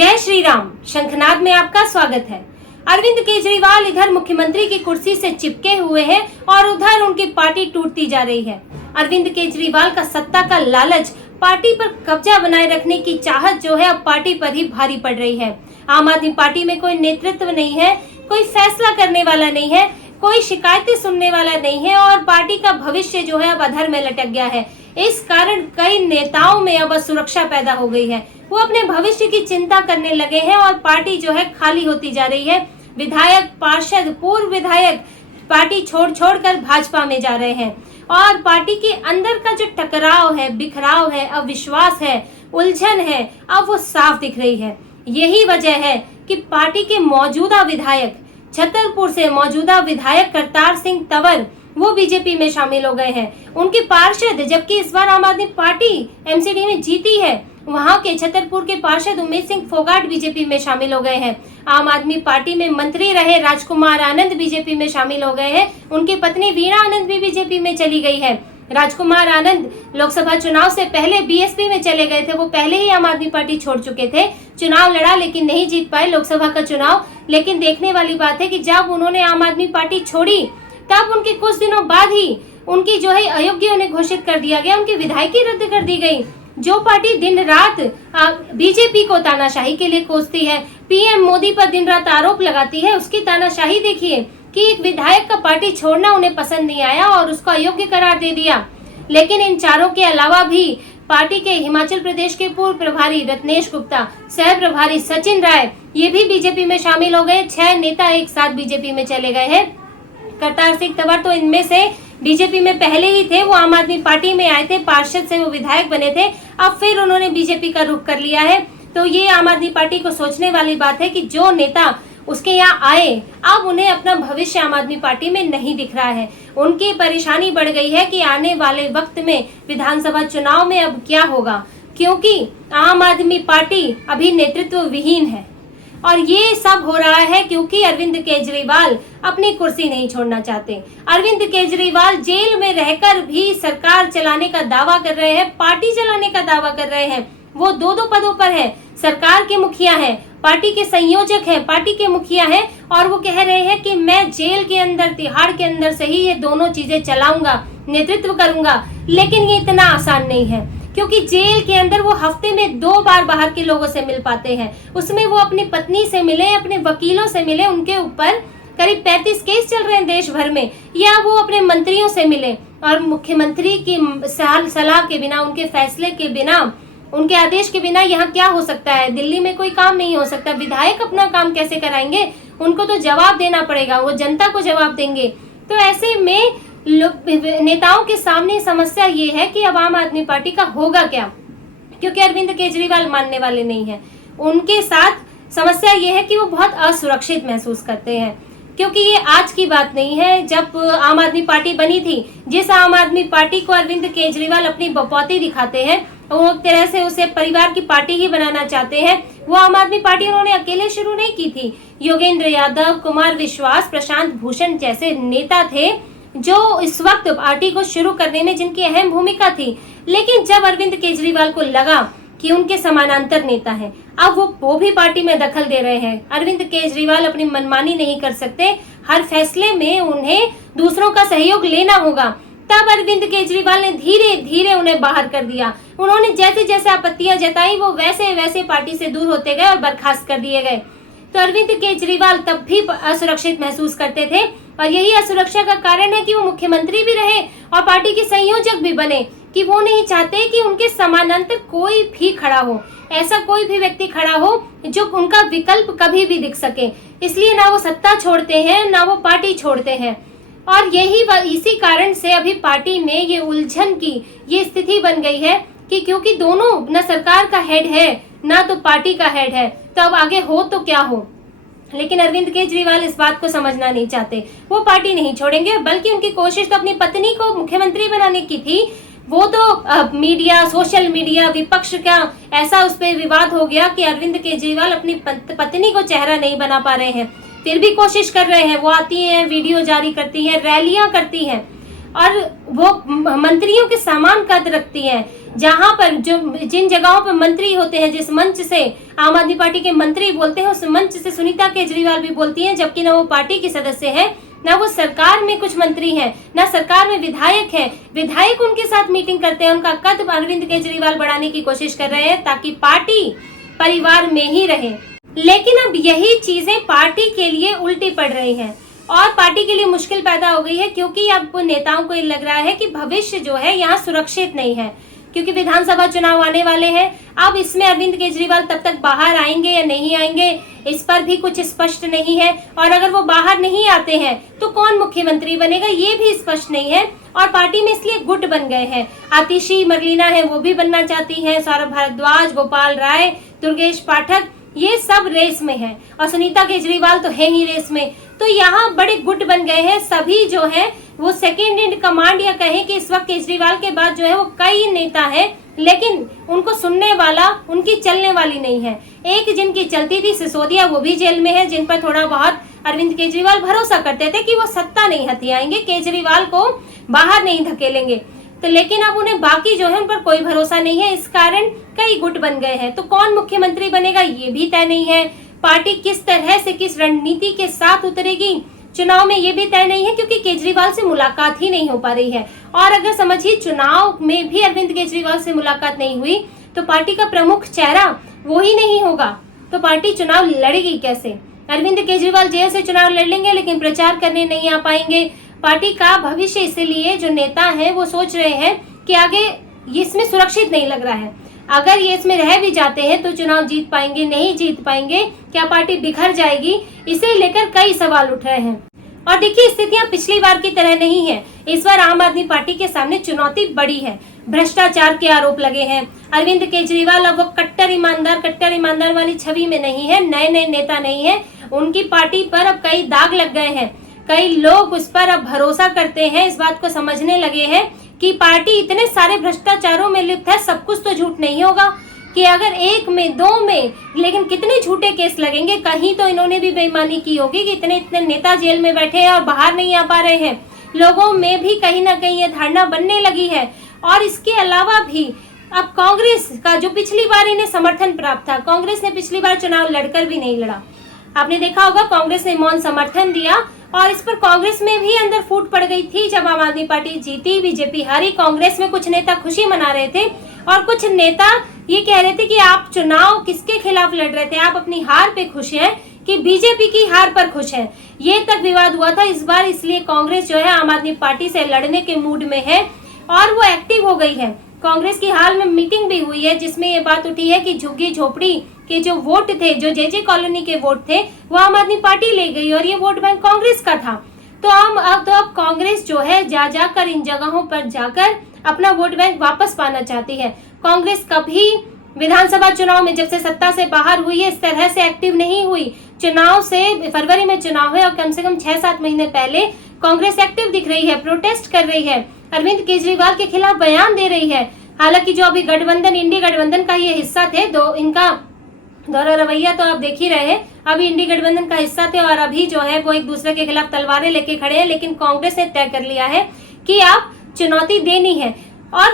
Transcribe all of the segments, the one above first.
जय श्री राम। शंखनाद में आपका स्वागत है। अरविंद केजरीवाल इधर मुख्यमंत्री की कुर्सी से चिपके हुए हैं और उधर उनकी पार्टी टूटती जा रही है। अरविंद केजरीवाल का सत्ता का लालच, पार्टी पर कब्जा बनाए रखने की चाहत जो है अब पार्टी पर ही भारी पड़ रही है। आम आदमी पार्टी में कोई नेतृत्व नहीं है, कोई फैसला करने वाला नहीं है, कोई शिकायतें सुनने वाला नहीं है और पार्टी का भविष्य जो है अब अधर में लटक गया है। इस कारण कई नेताओं में अब असुरक्षा पैदा हो गई है। वो अपने भविष्य की चिंता करने लगे हैं और पार्टी जो है खाली होती जा रही है। विधायक, पार्षद, पूर्व विधायक पार्टी छोड़ कर भाजपा में जा रहे हैं और पार्टी के अंदर का जो टकराव है, बिखराव है, अविश्वास है, उलझन है, अब वो साफ दिख रही है। यही वजह है कि पार्टी के मौजूदा विधायक, छतरपुर से मौजूदा विधायक करतार सिंह तंवर वो बीजेपी में शामिल हो गए हैं। उनके पार्षद, जबकि इस बार आम आदमी पार्टी एमसीडी में जीती है, वहां के छतरपुर के पार्षद उमेश सिंह फोगाट बीजेपी में शामिल हो गए हैं। आम आदमी पार्टी में मंत्री रहे राजकुमार आनंद बीजेपी में शामिल हो गए हैं। उनकी पत्नी वीणा आनंद भी बीजेपी में चली गई है। राजकुमार आनंद लोकसभा चुनाव से पहले बीएसपी में चले गए थे। वो पहले ही आम आदमी पार्टी छोड़ चुके थे, चुनाव लड़ा लेकिन नहीं जीत पाए लोकसभा का चुनाव। लेकिन देखने वाली बात है कि जब उन्होंने आम आदमी पार्टी छोड़ी तब उनके कुछ दिनों बाद ही उनकी जो है अयोग्य उन्हें घोषित कर दिया गया, उनकी विधायकी रद्द कर दी गई। जो पार्टी दिन रात बीजेपी को तानाशाही के लिए कोसती है, पीएम मोदी पर दिन रात आरोप लगाती है, उसकी तानाशाही देखिए कि एक विधायक का पार्टी छोड़ना उन्हें पसंद नहीं आया और उसको अयोग्य करार दे दिया। लेकिन इन चारों के अलावा भी पार्टी के हिमाचल प्रदेश के पूर्व प्रभारी रत्नेश गुप्ता, सह प्रभारी सचिन राय, ये भी बीजेपी में शामिल हो गए। 6 नेता एक साथ बीजेपी में चले गए हैं। करतार सिंह तंवर तो इनमें से बीजेपी में पहले ही थे, वो आम आदमी पार्टी में आए थे, पार्षद से वो विधायक बने थे, अब फिर उन्होंने बीजेपी का रुख कर लिया है। तो ये आम आदमी पार्टी को सोचने वाली बात है कि जो नेता उसके यहाँ आए अब उन्हें अपना भविष्य आम आदमी पार्टी में नहीं दिख रहा है। उनकी परेशानी बढ़ गई है कि आने वाले वक्त में विधानसभा चुनाव में अब क्या होगा, क्योंकि आम आदमी पार्टी अभी नेतृत्व विहीन है। और ये सब हो रहा है क्योंकि अरविंद केजरीवाल अपनी कुर्सी नहीं छोड़ना चाहते। अरविंद केजरीवाल जेल में रहकर भी सरकार चलाने का दावा कर रहे हैं, पार्टी चलाने का दावा कर रहे हैं। वो 2 पदों पर हैं, सरकार के मुखिया हैं, पार्टी के संयोजक हैं, पार्टी के मुखिया हैं और वो कह रहे हैं कि मैं जेल के अंदर, तिहाड़ के अंदर से ही ये दोनों चीजें चलाऊंगा, नेतृत्व करूंगा। लेकिन ये इतना आसान नहीं है क्योंकि जेल के अंदर वो हफ्ते में 2 बार बाहर के लोगों से मिल पाते हैं। उसमें वो अपनी पत्नी से मिले, अपने वकीलों से मिले, उनके ऊपर करीब 35 केस चल रहे हैं देश भर में, या वो अपने मंत्रियों से मिले और मुख्यमंत्री की सलाह के बिना, उनके फैसले के बिना, उनके आदेश के बिना यहाँ क्या हो सकता है? दिल्ली में कोई काम नहीं हो सकता। विधायक अपना काम कैसे कराएंगे? उनको तो जवाब देना पड़ेगा, वो जनता को जवाब देंगे। तो ऐसे में नेताओं के सामने समस्या ये है कि अब आम आदमी पार्टी का होगा क्या, क्योंकि अरविंद केजरीवाल मानने वाले नहीं है। उनके साथ समस्या ये है कि वो बहुत असुरक्षित महसूस करते हैं, क्योंकि ये आज की बात नहीं है। जब आम आदमी पार्टी बनी थी, जिस आम आदमी पार्टी को अरविंद केजरीवाल अपनी बपौती दिखाते हैं, वो एक तरह से उसे परिवार की पार्टी ही बनाना चाहते हैं। वो आम आदमी पार्टी उन्होंने अकेले शुरू नहीं की थी। योगेंद्र यादव, कुमार विश्वास, प्रशांत भूषण जैसे नेता थे जो इस वक्त पार्टी को शुरू करने में जिनकी अहम भूमिका थी। लेकिन जब अरविंद केजरीवाल को लगा कि उनके समानांतर नेता हैं, अब वो भी पार्टी में दखल दे रहे हैं। अरविंद केजरीवाल अपनी मनमानी नहीं कर सकते, हर फैसले में उन्हें दूसरों का सहयोग लेना होगा। तब अरविंद केजरीवाल ने धीरे धीरे उन्हें बाहर कर दिया। उन्होंने जैसे जैसे आपत्तियां जताई वो वैसे वैसे पार्टी से दूर होते गए और बर्खास्त कर दिए गए। तो अरविंद केजरीवाल तब भी असुरक्षित महसूस करते थे और यही असुरक्षा का कारण है कि वो मुख्यमंत्री भी रहे और पार्टी के संयोजक भी बने, कि वो नहीं चाहते कि उनके समानांतर कोई भी खड़ा हो, ऐसा कोई भी व्यक्ति खड़ा हो जो उनका विकल्प कभी भी दिख सके। इसलिए ना वो सत्ता छोड़ते हैं, ना वो पार्टी छोड़ते हैं। और इसी कारण से अभी पार्टी में ये उलझन की ये स्थिति बन गई है कि क्योंकि दोनों न सरकार का हेड है ना तो पार्टी का हेड है, तो अब आगे हो तो क्या हो। लेकिन अरविंद केजरीवाल इस बात को समझना नहीं चाहते। वो पार्टी नहीं छोड़ेंगे, बल्कि उनकी कोशिश तो अपनी पत्नी को मुख्यमंत्री बनाने की थी। वो तो मीडिया, सोशल मीडिया, विपक्ष का ऐसा उस पर विवाद हो गया कि अरविंद केजरीवाल अपनी पत्नी को चेहरा नहीं बना पा रहे हैं, फिर भी कोशिश कर रहे हैं। वो आती हैं, वीडियो जारी करती हैं, रैलियां करती हैं और वो मंत्रियों के समान कद रखती हैं। जहां पर जो जिन जगहों पर मंत्री होते हैं, जिस मंच से आम आदमी पार्टी के मंत्री बोलते हैं, उस मंच से सुनीता केजरीवाल भी बोलती हैं, जबकि न वो पार्टी की सदस्य है, ना वो सरकार में कुछ मंत्री हैं, ना सरकार में विधायक हैं। विधायक उनके साथ मीटिंग करते हैं, उनका कद अरविंद केजरीवाल बढ़ाने की कोशिश कर रहे हैं ताकि पार्टी परिवार में ही रहे। लेकिन अब यही चीजें पार्टी के लिए उल्टी पड़ रही हैं और पार्टी के लिए मुश्किल पैदा हो गई है, क्योंकि अब नेताओं को ये लग रहा है कि भविष्य जो है यहाँ सुरक्षित नहीं है, क्योंकि विधानसभा चुनाव आने वाले हैं। अब इसमें अरविंद केजरीवाल तब तक बाहर आएंगे या नहीं आएंगे, इस पर भी कुछ स्पष्ट नहीं है। और अगर वो बाहर नहीं आते हैं तो कौन मुख्यमंत्री बनेगा, ये भी स्पष्ट नहीं है। और पार्टी में इसलिए गुट बन गए हैं। आतिशी मरलीना है, वो भी बनना चाहती हैं, सौरभ भारद्वाज, गोपाल राय, दुर्गेश पाठक, ये सब रेस में है, और सुनीता केजरीवाल तो है ही रेस में। तो यहाँ बड़े गुट बन गए हैं। सभी जो है वो सेकेंड इन कमांड, या कहें कि इस वक्त केजरीवाल के बाद जो है वो कई नेता हैं, लेकिन उनको सुनने वाला, उनकी चलने वाली नहीं है। एक जिनकी चलती थी सिसोदिया, वो भी जेल में है, जिन पर थोड़ा बहुत अरविंद केजरीवाल भरोसा करते थे कि वो सत्ता नहीं हथियाएंगे, केजरीवाल को बाहर नहीं धकेलेंगे। तो लेकिन अब उन्हें बाकी जो है उन पर कोई भरोसा नहीं है, इस कारण कई गुट बन गए हैं। तो कौन मुख्यमंत्री बनेगा ये भी तय नहीं है। पार्टी किस तरह से, किस रणनीति के साथ उतरेगी चुनाव में, ये भी तय नहीं है, क्योंकि केजरीवाल से मुलाकात ही नहीं हो पा रही है। और अगर समझिए चुनाव में भी अरविंद केजरीवाल से मुलाकात नहीं हुई तो पार्टी का प्रमुख चेहरा वो ही नहीं होगा, तो पार्टी चुनाव लड़ेगी कैसे। अरविंद केजरीवाल जेल से चुनाव लड़ लेंगे लेकिन प्रचार करने नहीं आ पाएंगे। पार्टी का भविष्य इसलिए जो नेता है वो सोच रहे हैं कि आगे इसमें सुरक्षित नहीं लग रहा है। अगर ये इसमें रह भी जाते हैं तो चुनाव जीत पाएंगे, नहीं जीत पाएंगे, क्या पार्टी बिखर जाएगी, इसे लेकर कई सवाल उठ रहे हैं। और देखिए, स्थितियां पिछली बार की तरह नहीं है। इस बार आम आदमी पार्टी के सामने चुनौती बड़ी है। भ्रष्टाचार के आरोप लगे हैं। अरविंद केजरीवाल अब वो कट्टर ईमानदार वाली छवि में नहीं है, नए नेता नहीं है। उनकी पार्टी पर अब कई दाग लग गए हैं। कई लोग उस पर अब भरोसा करते हैं, इस बात को समझने लगे हैं कि पार्टी इतने सारे भ्रष्टाचारों में लिप्त है, सब कुछ तो झूठ नहीं होगा कि अगर एक में, दो में, लेकिन कितने झूठे केस लगेंगे। कहीं तो इन्होंने भी बेईमानी की होगी कि इतने नेता जेल में बैठे हैं और बाहर नहीं आ पा रहे हैं। लोगों में भी कहीं ना कहीं ये धारणा बनने लगी है। और इसके अलावा भी अब कांग्रेस का जो पिछली बार इन्हें समर्थन प्राप्त था, कांग्रेस ने पिछली बार चुनाव लड़कर भी नहीं लड़ा। आपने देखा होगा, कांग्रेस ने मौन समर्थन दिया और इस पर कांग्रेस में भी अंदर फूट पड़ गई थी। जब आम आदमी पार्टी जीती, बीजेपी हारी, कांग्रेस में कुछ नेता खुशी मना रहे थे और कुछ नेता ये कह रहे थे कि आप चुनाव किसके खिलाफ लड़ रहे थे, आप अपनी हार पे खुश हैं कि बीजेपी की हार पर खुश हैं। ये तक विवाद हुआ था। इस बार इसलिए कांग्रेस जो है आम आदमी पार्टी से लड़ने के मूड में है और वो एक्टिव हो गई है। कांग्रेस की हाल में मीटिंग भी हुई है जिसमें ये बात उठी है कि झुग्गी झोपड़ी के जो वोट थे, जो जेजे कॉलोनी के वोट थे, वो आम आदमी पार्टी ले गई और ये वोट बैंक कांग्रेस का था। तो अब कांग्रेस जो है जाकर इन जगहों पर जाकर अपना वोट बैंक वापस पाना चाहती है। कांग्रेस कभी विधानसभा चुनाव में, जब से सत्ता से बाहर हुई है, इस तरह से एक्टिव नहीं हुई। चुनाव से, फरवरी में चुनाव है और कम से कम 6-7 महीने पहले कांग्रेस एक्टिव दिख रही है, प्रोटेस्ट कर रही है, अरविंद केजरीवाल के खिलाफ बयान दे रही है। हालांकि जो अभी गठबंधन, इंडी गठबंधन का ये हिस्सा थे, इनका दोहरा रवैया तो आप देख ही रहे हैं। अभी इंडी गठबंधन का हिस्सा थे और अभी जो है वो एक दूसरे के खिलाफ तलवारें लेके खड़े हैं। लेकिन कांग्रेस ने तय कर लिया है कि आप चुनौती देनी है। और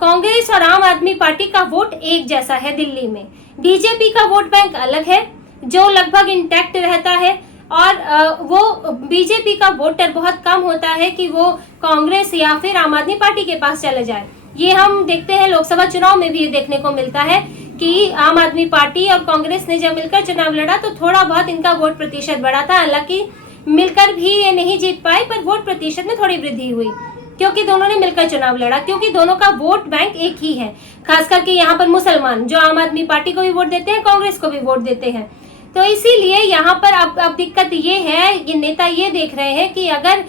कांग्रेस और आम आदमी पार्टी का वोट एक जैसा है दिल्ली में। बीजेपी का वोट बैंक अलग है जो लगभग इंटैक्ट रहता है और वो बीजेपी का वोटर बहुत कम होता है कि वो कांग्रेस या फिर आम आदमी पार्टी के पास चले जाए। ये हम देखते हैं लोकसभा चुनाव में भी ये देखने को मिलता है कि आम आदमी पार्टी और कांग्रेस ने जब मिलकर चुनाव लड़ा तो थोड़ा बहुत इनका वोट प्रतिशत बढ़ा था। हालांकि मिलकर भी ये नहीं जीत पाए, पर वोट प्रतिशत में थोड़ी वृद्धि हुई क्योंकि दोनों ने मिलकर चुनाव लड़ा, क्योंकि दोनों का वोट बैंक एक ही है। खास करके यहाँ पर मुसलमान जो आम आदमी पार्टी को भी वोट देते हैं, कांग्रेस को भी वोट देते हैं। तो इसीलिए यहाँ पर अब दिक्कत ये है, ये नेता ये देख रहे हैं कि अगर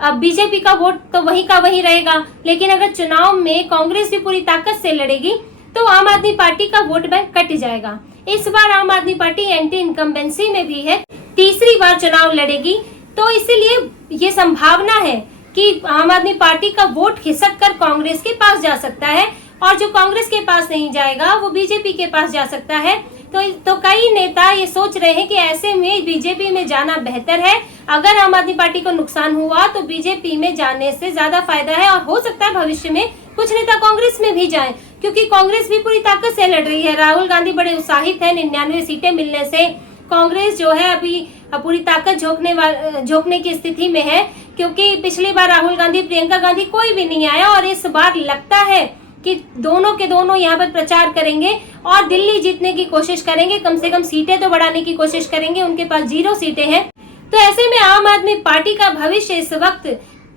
अब बीजेपी का वोट तो वही का वही रहेगा, लेकिन अगर चुनाव में कांग्रेस भी पूरी ताकत से लड़ेगी तो आम आदमी पार्टी का वोट बैंक कट जाएगा। इस बार आम आदमी पार्टी एंटी इनकम्बेंसी में भी है, तीसरी बार चुनाव लड़ेगी, तो इसीलिए ये संभावना है कि आम आदमी पार्टी का वोट खिसक कर कांग्रेस के पास जा सकता है और जो कांग्रेस के पास नहीं जाएगा वो बीजेपी के पास जा सकता है। तो कई नेता ये सोच रहे हैं कि ऐसे में बीजेपी में जाना बेहतर है। अगर आम आदमी पार्टी को नुकसान हुआ तो बीजेपी में जाने से ज्यादा फायदा है, और हो सकता है भविष्य में कुछ नेता कांग्रेस में भी जाएं, क्योंकि कांग्रेस भी पूरी ताकत से लड़ रही है। राहुल गांधी बड़े उत्साहित हैं 99 सीटें मिलने से। कांग्रेस जो है अभी पूरी ताकत झोंकने की स्थिति में है, क्योंकि पिछली बार राहुल गांधी, प्रियंका गांधी कोई भी नहीं आया, और इस बार लगता है कि दोनों के दोनों यहाँ पर प्रचार करेंगे और दिल्ली जीतने की कोशिश करेंगे। कम से कम सीटें तो बढ़ाने की कोशिश करेंगे, उनके पास 0 सीटें हैं। तो ऐसे में आम आदमी पार्टी का भविष्य इस वक्त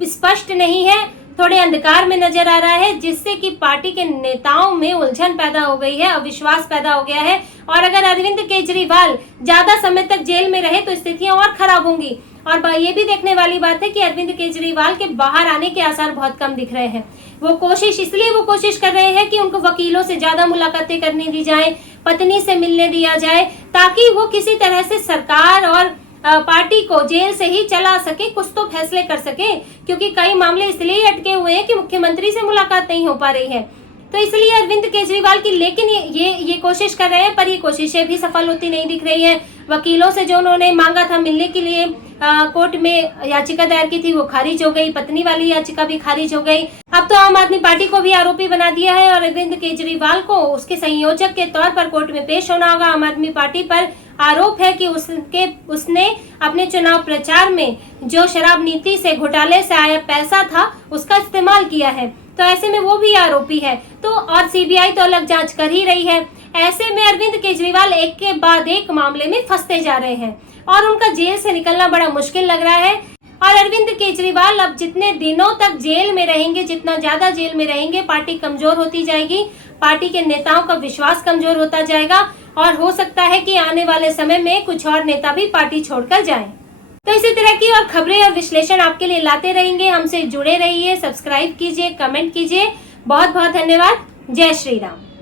स्पष्ट नहीं है, थोड़े अंधकार में नजर आ रहा है, जिससे कि पार्टी के नेताओं में उलझन पैदा हो गई है, अविश्वास पैदा हो गया है। और अगर अरविंद केजरीवाल ज्यादा समय तक जेल में रहे तो स्थितियां और खराब होंगी। और ये भी देखने वाली बात है कि अरविंद केजरीवाल के बाहर आने के आसार बहुत कम दिख रहे हैं। वो कोशिश कर रहे हैं कि उनको वकीलों से ज्यादा मुलाकातें करने दी जाए, पत्नी से मिलने दिया जाए, ताकि वो किसी तरह से सरकार और पार्टी को जेल से ही चला सके, कुछ तो फैसले कर सके, क्योंकि कई मामले इसलिए अटके हुए हैं कि मुख्यमंत्री से मुलाकात नहीं हो पा रही है। तो इसलिए अरविंद केजरीवाल की, लेकिन ये कोशिश कर रहे हैं, पर ये कोशिशें भी सफल होती नहीं दिख रही है। वकीलों से जो उन्होंने मांगा था मिलने के लिए, कोर्ट में याचिका दायर की थी, वो खारिज हो गई। पत्नी वाली याचिका भी खारिज हो गई। अब तो आम आदमी पार्टी को भी आरोपी बना दिया है, और अरविंद केजरीवाल को उसके संयोजक के तौर पर कोर्ट में पेश होना होगा। आम आदमी पार्टी पर आरोप है कि उसने अपने चुनाव प्रचार में जो शराब नीति से, घोटाले से आया पैसा था, उसका इस्तेमाल किया है। तो ऐसे में वो भी आरोपी है। तो और सीबीआई तो अलग जांच कर ही रही है। ऐसे में अरविंद केजरीवाल एक के बाद एक मामले में फंसते जा रहे हैं, और उनका जेल से निकलना बड़ा मुश्किल लग रहा है। और अरविंद केजरीवाल अब जितने दिनों तक जेल में रहेंगे, जितना ज्यादा जेल में रहेंगे, पार्टी कमजोर होती जाएगी, पार्टी के नेताओं का विश्वास कमजोर होता जाएगा, और हो सकता है कि आने वाले समय में कुछ और नेता भी पार्टी छोड़कर जाएं। तो इसी तरह की और खबरें और विश्लेषण आपके लिए लाते रहेंगे। हमसे जुड़े रहिए, सब्सक्राइब कीजिए, कमेंट कीजिए। बहुत बहुत धन्यवाद। जय श्री राम।